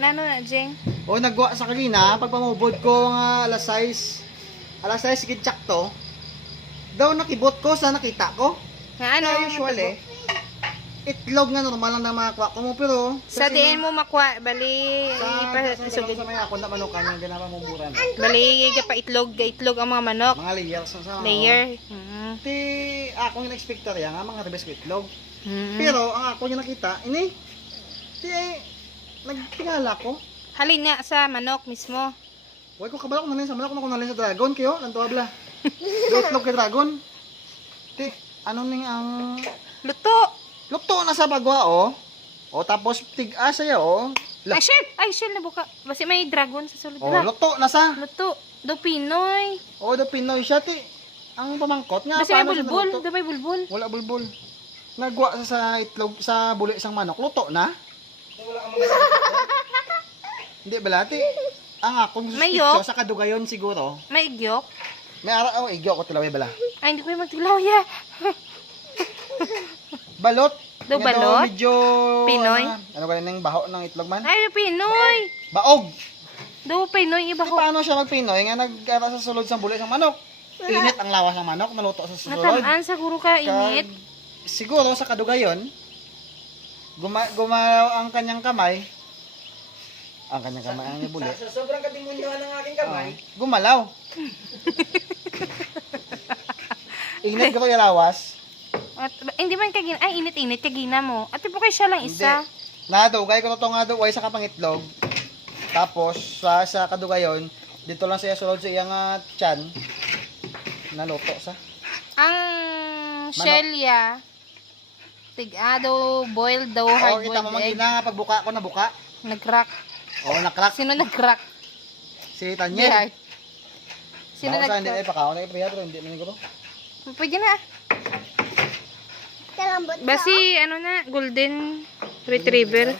Nano na, Jeng? O nagwa sa kanina, pag pamubod ko nga alas 6 gitsak to, daw nakibot ko sa nakita ko. Nga ano? Kaya usually, itlog nga normal lang na makakuha ko mo, pero Sa diin mo makwa, bali, sa may ako na manukan yung ganapa mong buran. bali, pa itlog ang mga manok. Mga layers sa Layer. Ti akong in-expector yan, nga mga ribes ko itlog. Mm. Pero ang ako yung nakita, ini, ti nagtingala ko. Halin nga sa manok mismo. Huwag ko kabala kung nalin sa manok, kung nalin sa dragon, kayo, lanto abla. Do itlog kay dragon. Ti, ano ning ang Luto! luto na sa bagwa, oh. O, tapos tig-asa ya, oh. Ay, shell na buka. Basi may dragon sa sulod. Oh, luto na sa. Luto. Do Pinoy. Oh, do Pinoy siya, ti. Ang pamangkot nga. Basi may paano siya bulbul. naluto? Do may bulbul. Wala bulbul. Nagwa sa itlog, sa buli isang manok. Luto na. Hindi bala, ti. Ang akong May suspitso yolk? sa kadugayon siguro. May igyok. May araw, igyo ko tilaway bala. Ay, hindi ko yung magtilaw ya. Balot. Do Nga balot? Medyo, Pinoy? Ano ka ng baho ng itlog man? Ay, do Pinoy. Baog. Do Pinoy. Iba Di ko. paano siya magpinoy nga nag-ara sa sulod sa buli isang manok. Init ang lawas ng manok, naluto sa sulod. Natamaan siguro ka init. Siguro sa kadugayon, gumalaw ang kanyang kamay. Ang kanyang kamay ang ibuli. Sa sobrang katimunyohan ng aking kamay, Gumalaw. Init ko yung lawas. At, hindi man kagina. Ay, init-init kagina mo. At po kayo siya lang isa. Nadugay ko to nga duway sa kapangitlog. Tapos sa kadugayon, dito lang siya sulod sa iyang tiyan. Naluto sa. Ang shelya, tig-ado, boiled daw, Oh, hard kita mo boiled egg. magina nga pagbuka ko nabuka. Nag-crack. Oh, nakrak. Sino nag-crack? Si Hindi, Tanyel. ay. Sino Baka sa hindi ay nag-crack? pakaw na ipriya pero hindi na siguro. Pwede na. Basi, ano na, golden retriever.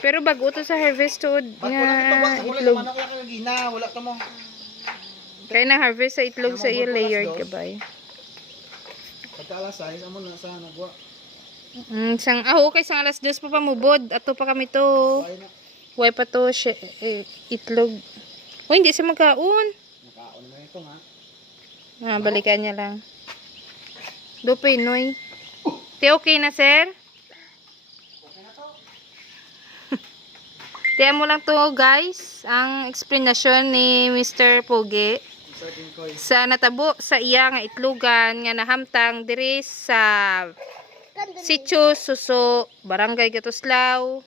Pero bago to sa harvest to Pag wala ito ba nga sa buli itlog. manok lang kagina, wala to mo. Kaya na harvest sa itlog sa iyo layered Dos. kabay. Pagka alas 6 amo na sa nagwa. Okay, sang alas 2 pa pamubod. Ato pa kami to. Ay na. Huwag pa to itlog. O, hindi siya magkaon. Nakaon na ito nga. Balikan niya lang. Do Pinoy. Te, okay na, sir? Okay na to. Tiyan mo lang to, guys. Ang explanation ni Mr. Pogi Sir Kinkoy. sa natabo sa iya nga itlogan nga nahamtang diri sa Sitio Suso, Barangay Gatuslaw,